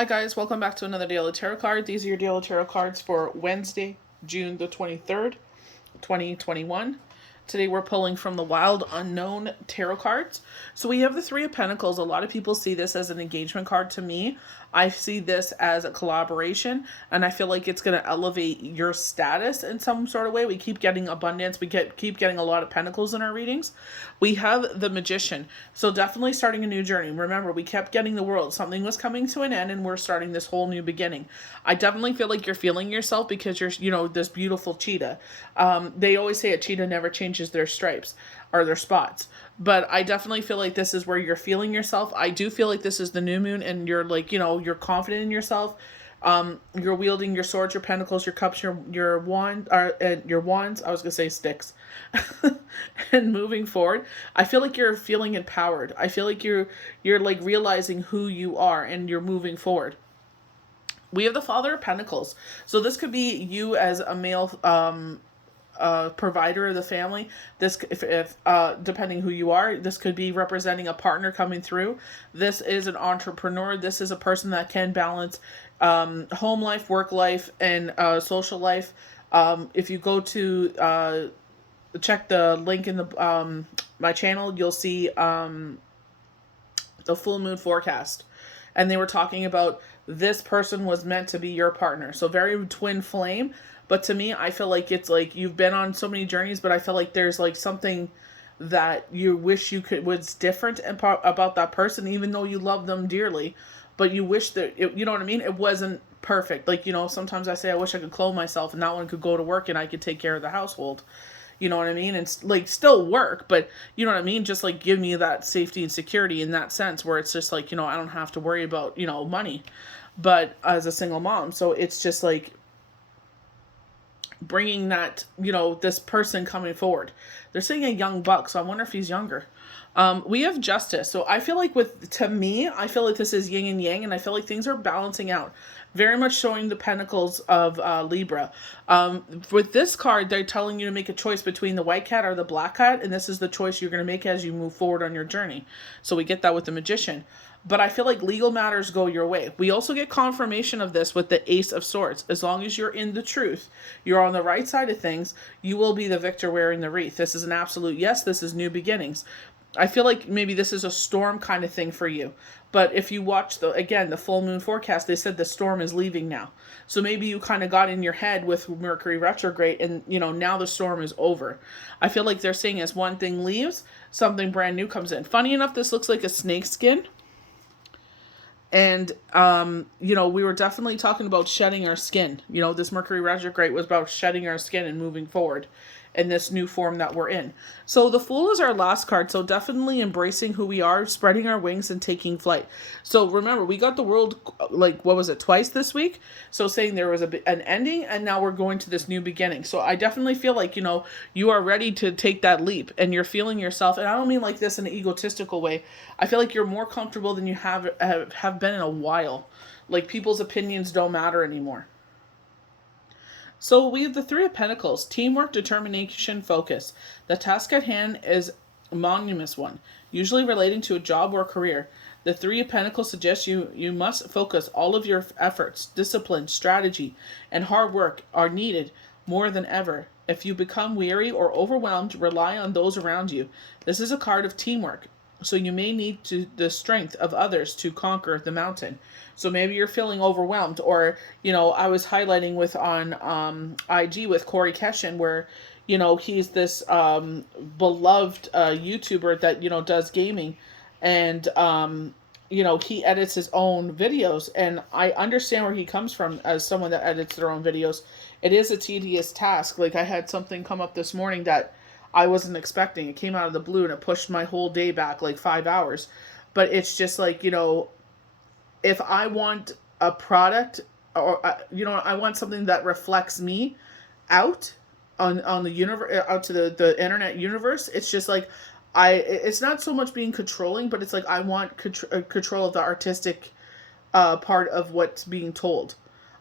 Hi guys, welcome back to another Daily Tarot card. These are your Daily Tarot cards for Wednesday, June the 23rd, 2021. Today we're pulling from the Wild Unknown Tarot cards. So we have the Three of Pentacles. A lot of people see this as an engagement card. To me, I see this as a collaboration, and I feel like it's going to elevate your status in some sort of way. We keep getting abundance. We keep getting a lot of pentacles in our readings. We have the Magician. So definitely starting a new journey. Remember, we kept getting the World. Something was coming to an end, and we're starting this whole new beginning. I definitely feel like you're feeling yourself because you're, this beautiful cheetah. They always say a cheetah never changes their stripes or their spots. But I definitely feel like this is where you're feeling yourself. I do feel like this is the new moon and you're like, you're confident in yourself. You're wielding your swords, your pentacles, your cups, your wand, and your wands. I was gonna say sticks, and moving forward, I feel like you're feeling empowered. I feel like you're like realizing who you are, and you're moving forward. We have the Father of Pentacles, so this could be you as a male provider of the family. This, if depending who you are, this could be representing a partner coming through. This is an entrepreneur. This is a person that can balance home life, work life, and social life. If you go to check the link in the my channel, you'll see the full moon forecast, and they were talking about this person was meant to be your partner. So very twin flame. But to me, I feel like it's like you've been on so many journeys, but I feel like there's like something that you wish you could was different about that person, even though you love them dearly. But you wish that you know what I mean. It wasn't perfect. Like sometimes I say I wish I could clone myself, and that one could go to work, and I could take care of the household. You know what I mean? And like still work, but you know what I mean? Just like give me that safety and security in that sense where it's just like, I don't have to worry about, money, but as a single mom. So it's just like bringing that, this person coming forward. They're saying a young buck, so I wonder if he's younger. We have Justice. So I feel like to me, I feel like this is yin and yang, and I feel like things are balancing out. Very much showing the pentacles of Libra. With this card, they're telling you to make a choice between the white cat or the black cat, and this is the choice you're going to make as you move forward on your journey. So we get that with the Magician. But I feel like legal matters go your way. We also get confirmation of this with the Ace of Swords. As long as you're in the truth, you're on the right side of things, you will be the victor wearing the wreath. This is an absolute yes. This is new beginnings. I feel like maybe this is a storm kind of thing for you. But if you watch the full moon forecast, they said the storm is leaving now. So maybe you kind of got in your head with Mercury retrograde and, now the storm is over. I feel like they're saying as one thing leaves, something brand new comes in. Funny enough, this looks like a snake skin. And, we were definitely talking about shedding our skin. This Mercury retrograde was about shedding our skin and moving forward in this new form that we're in. So the Fool is our last card. So definitely embracing who we are, spreading our wings and taking flight. So remember, we got the World, twice this week. So saying there was an ending and now we're going to this new beginning. So I definitely feel like, you are ready to take that leap and you're feeling yourself. And I don't mean like this in an egotistical way. I feel like you're more comfortable than you have been in a while. Like people's opinions don't matter anymore. So we have the Three of Pentacles, teamwork, determination, focus. The task at hand is a monumentous one, usually relating to a job or career. The Three of Pentacles suggests you must focus all of your efforts, discipline, strategy, and hard work are needed more than ever. If you become weary or overwhelmed, rely on those around you. This is a card of teamwork. So you may need the strength of others to conquer the mountain. So maybe you're feeling overwhelmed, or I was highlighting with on IG with Corey Keshin, where he's this beloved YouTuber that does gaming, and he edits his own videos, and I understand where he comes from as someone that edits their own videos. It is a tedious task. Like I had something come up this morning that I wasn't expecting. It came out of the blue and it pushed my whole day back like 5 hours. But it's just like, if I want a product or, I want something that reflects me out on the universe, out to the internet universe. It's just like, it's not so much being controlling, but it's like, I want control of the artistic part of what's being told.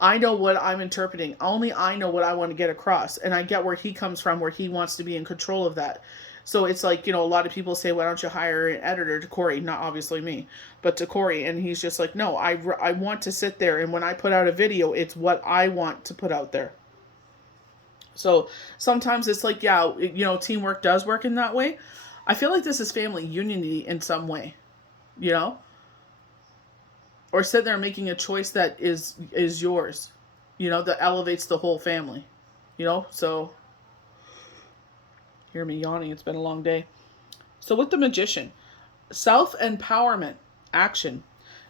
I know what I'm interpreting. Only I know what I want to get across. And I get where he comes from, where he wants to be in control of that. So it's like, a lot of people say, why don't you hire an editor, to Corey, not obviously me, but to Corey. And he's just like, no, I want to sit there. And when I put out a video, it's what I want to put out there. So sometimes it's like, yeah, teamwork does work in that way. I feel like this is family unity in some way, you know, or sit there making a choice that is yours, that elevates the whole family, So hear me yawning. It's been a long day. So with the Magician, self-empowerment, action.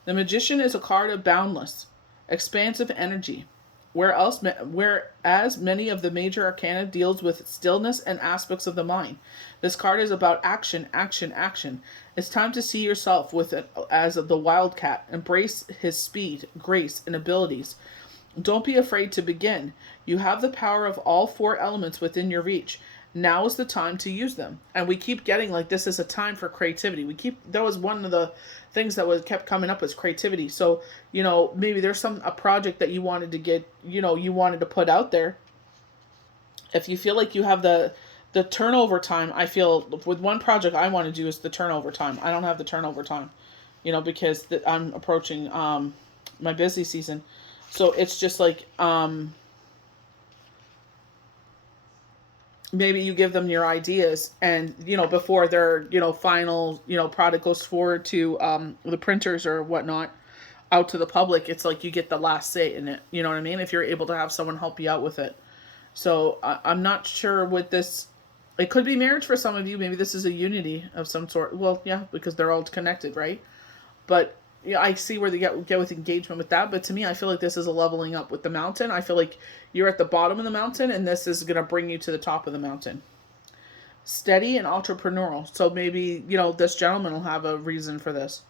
The Magician is a card of boundless, expansive energy, whereas many of the major arcana deals with stillness and aspects of the mind. This card is about action, action, action. It's time to see yourself with it as the wildcat. Embrace his speed, grace, and abilities. Don't be afraid to begin. You have the power of all four elements within your reach. Now is the time to use them. And we keep getting like this is a time for creativity. That was one of the things that kept coming up as creativity. So, maybe there's a project that you wanted to get, you wanted to put out there. If you feel like you have the turnover time, I feel with one project I want to do is the turnover time. I don't have the turnover time, because I'm approaching my busy season. So it's just like, maybe you give them your ideas and, before their, final, product goes forward to the printers or whatnot out to the public, it's like you get the last say in it. You know what I mean? If you're able to have someone help you out with it. So I'm not sure what this, it could be marriage for some of you. Maybe this is a unity of some sort. Well, yeah, because they're all connected, right? But yeah, I see where they get with engagement with that. But to me, I feel like this is a leveling up with the mountain. I feel like you're at the bottom of the mountain, and this is going to bring you to the top of the mountain. Steady and entrepreneurial. So maybe, this gentleman will have a reason for this.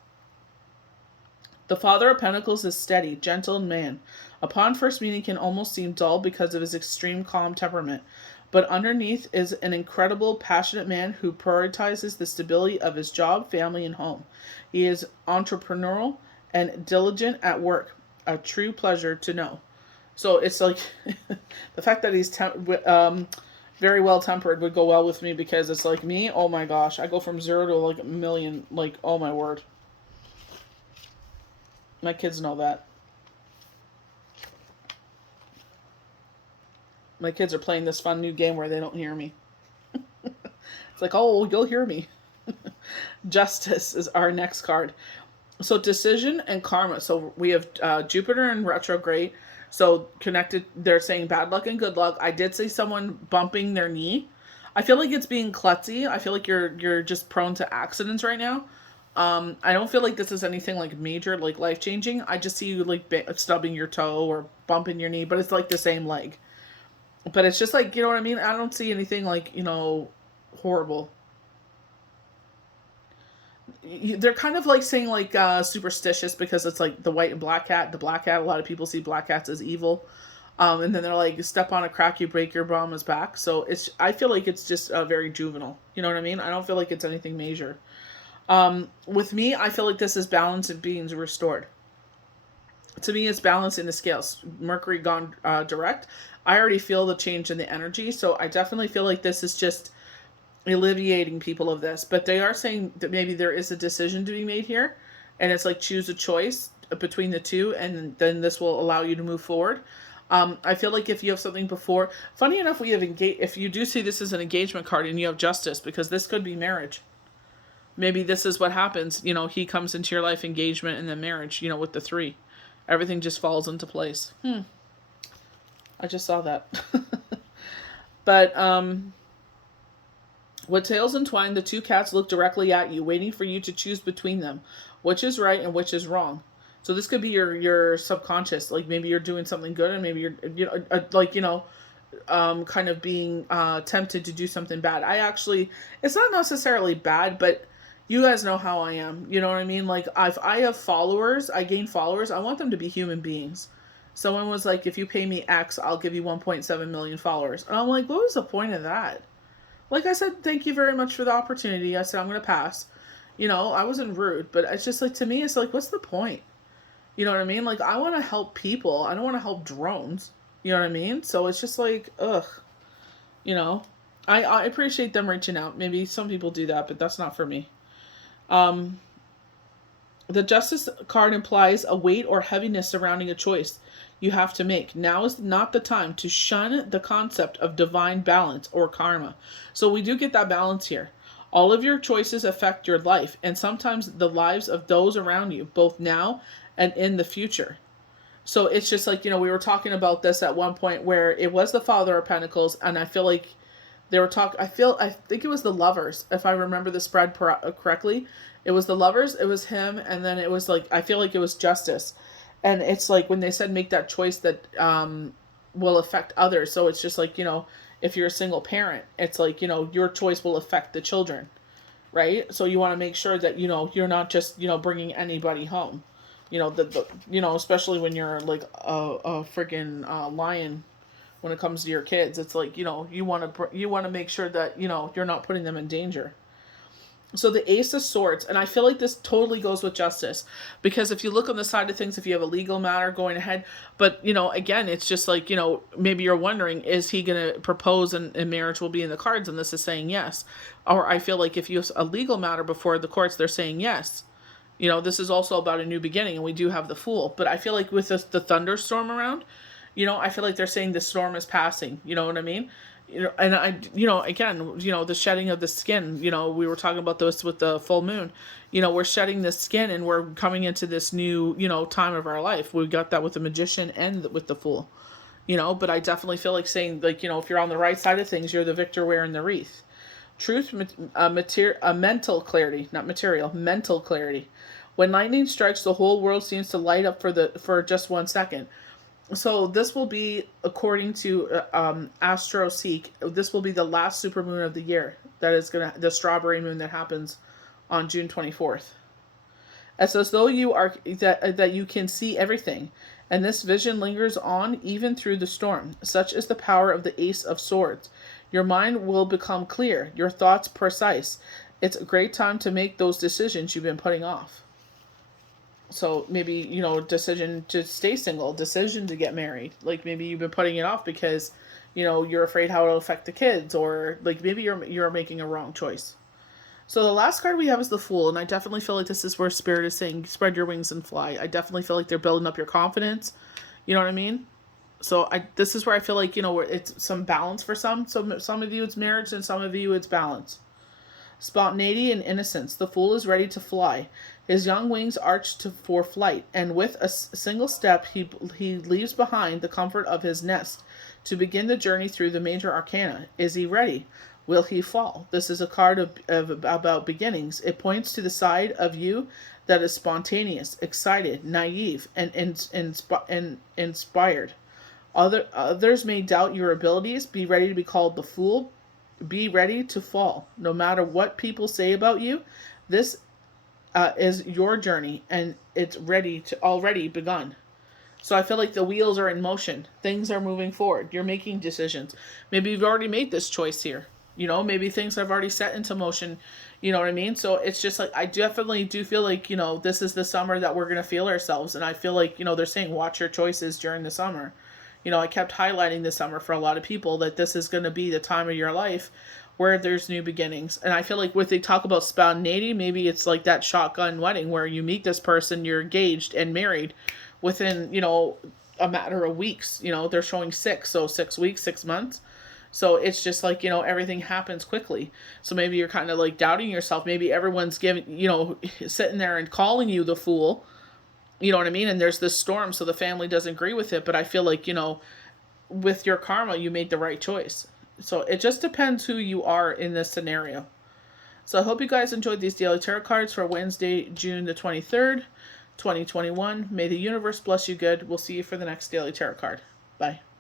The Father of Pentacles is steady, gentle, and man. Upon first meeting, can almost seem dull because of his extreme calm temperament. But underneath is an incredible, passionate man who prioritizes the stability of his job, family, and home. He is entrepreneurial and diligent at work. A true pleasure to know. So it's like the fact that he's very well tempered would go well with me, because it's like me. Oh my gosh, I go from 0 to like a million. Like, oh my word. My kids know that. My kids are playing this fun new game where they don't hear me. It's like, oh, you'll hear me. Justice is our next card. So decision and karma. So we have Jupiter in retrograde. So connected, they're saying bad luck and good luck. I did see someone bumping their knee. I feel like it's being klutzy. I feel like you're just prone to accidents right now. I don't feel like this is anything like major, like life changing. I just see you like stubbing your toe or bumping your knee, but it's like the same leg. But it's just like, you know what I mean? I don't see anything like, horrible. They're kind of like saying like superstitious, because it's like the white and black cat. The black cat, a lot of people see black cats as evil. And then they're like, step on a crack, you break your brahma's back. So I feel like it's just very juvenile. You know what I mean? I don't feel like it's anything major. With me, I feel like this is balance and being restored. To me, it's balance in the scales. Mercury gone direct. I already feel the change in the energy, so I definitely feel like this is just alleviating people of this. But they are saying that maybe there is a decision to be made here, and it's like choose a choice between the two, and then this will allow you to move forward. I feel like if you have something before, funny enough, we have if you do see this as an engagement card and you have justice, because this could be marriage. Maybe this is what happens. He comes into your life, engagement, and then marriage. With the 3, everything just falls into place. I just saw that. But with tails entwined, the 2 cats look directly at you, waiting for you to choose between them, which is right and which is wrong. So this could be your subconscious. Like maybe you're doing something good, and maybe you're kind of being tempted to do something bad. It's not necessarily bad, but you guys know how I am. You know what I mean? Like if I have followers, I gain followers. I want them to be human beings. Someone was like, if you pay me X, I'll give you 1.7 million followers. And I'm like, what was the point of that? Like I said, thank you very much for the opportunity. I said, I'm going to pass. I wasn't rude, but it's just like, to me, it's like, what's the point? You know what I mean? Like, I want to help people. I don't want to help drones. You know what I mean? So it's just like, ugh. I appreciate them reaching out. Maybe some people do that, but that's not for me. Um, the Justice card implies a weight or heaviness surrounding a choice you have to make. Now is not the time to shun the concept of divine balance or karma. So we do get that balance here. All of your choices affect your life and sometimes the lives of those around you, both now and in the future. So it's just like, we were talking about this at one point where it was the Father of Pentacles, and I feel like they were talking. I think it was the Lovers, if I remember the spread correctly. It was the Lovers, it was him, and then it was like, I feel like it was Justice. And it's like when they said make that choice that will affect others. So it's just like, if you're a single parent, it's like, your choice will affect the children, right? So you want to make sure that, you're not just, bringing anybody home. Especially when you're like a freaking lion when it comes to your kids. It's like, you want to make sure that, you're not putting them in danger. So the Ace of Swords, and I feel like this totally goes with Justice, because if you look on the side of things, if you have a legal matter going ahead, but again, it's just like, maybe you're wondering, is he going to propose and marriage will be in the cards, and this is saying yes. Or I feel like if you have a legal matter before the courts, they're saying yes. This is also about a new beginning, and we do have the Fool. But I feel like with the thunderstorm around, I feel like they're saying the storm is passing. You know what I mean? And again, the shedding of the skin. We were talking about this with the full moon. We're shedding the skin, and we're coming into this new, time of our life. We got that with the Magician and with the Fool. But I definitely feel like saying, like, if you're on the right side of things, you're the victor wearing the wreath. Truth, mental clarity, not material, mental clarity. When lightning strikes, the whole world seems to light up for just 1 second. So this will be, according to Astro Seek, this will be the last supermoon of the year. That is the strawberry moon that happens on June 24th. It's as though that you can see everything, and this vision lingers on even through the storm. Such is the power of the Ace of Swords. Your mind will become clear, your thoughts precise. It's a great time to make those decisions you've been putting off. So maybe, decision to stay single, decision to get married. Like maybe you've been putting it off because, you're afraid how it'll affect the kids, or like maybe you're making a wrong choice. So the last card we have is the Fool, and I definitely feel like this is where Spirit is saying spread your wings and fly. I definitely feel like they're building up your confidence. You know what I mean? So this is where I feel like, it's some balance for some. So some of you it's marriage, and some of you it's balance. Spontaneity and innocence. The Fool is ready to fly. His young wings arch for flight, and with a single step, he leaves behind the comfort of his nest to begin the journey through the major arcana. Is he ready? Will he fall? This is a card about beginnings. It points to the side of you that is spontaneous, excited, naive, and inspired. Others may doubt your abilities. Be ready to be called the Fool. Be ready to fall. No matter what people say about you, this is your journey, and it's already begun. So I feel like the wheels are in motion. Things are moving forward. You're making decisions. Maybe you've already made this choice here. Maybe things have already set into motion. You know what I mean? So it's just like, I definitely do feel like, this is the summer that we're going to feel ourselves. And I feel like, they're saying watch your choices during the summer. I kept highlighting this summer for a lot of people that this is going to be the time of your life where there's new beginnings. And I feel like when they talk about spontaneity, maybe it's like that shotgun wedding where you meet this person, you're engaged and married within, a matter of weeks. They're showing 6, so 6 weeks, 6 months. So it's just like, everything happens quickly. So maybe you're kind of like doubting yourself. Maybe everyone's sitting there and calling you the Fool. You know what I mean? And there's this storm, so the family doesn't agree with it. But I feel like, with your karma, you made the right choice. So it just depends who you are in this scenario. So I hope you guys enjoyed these daily tarot cards for Wednesday, June the 23rd, 2021. May the universe bless you good. We'll see you for the next daily tarot card. Bye.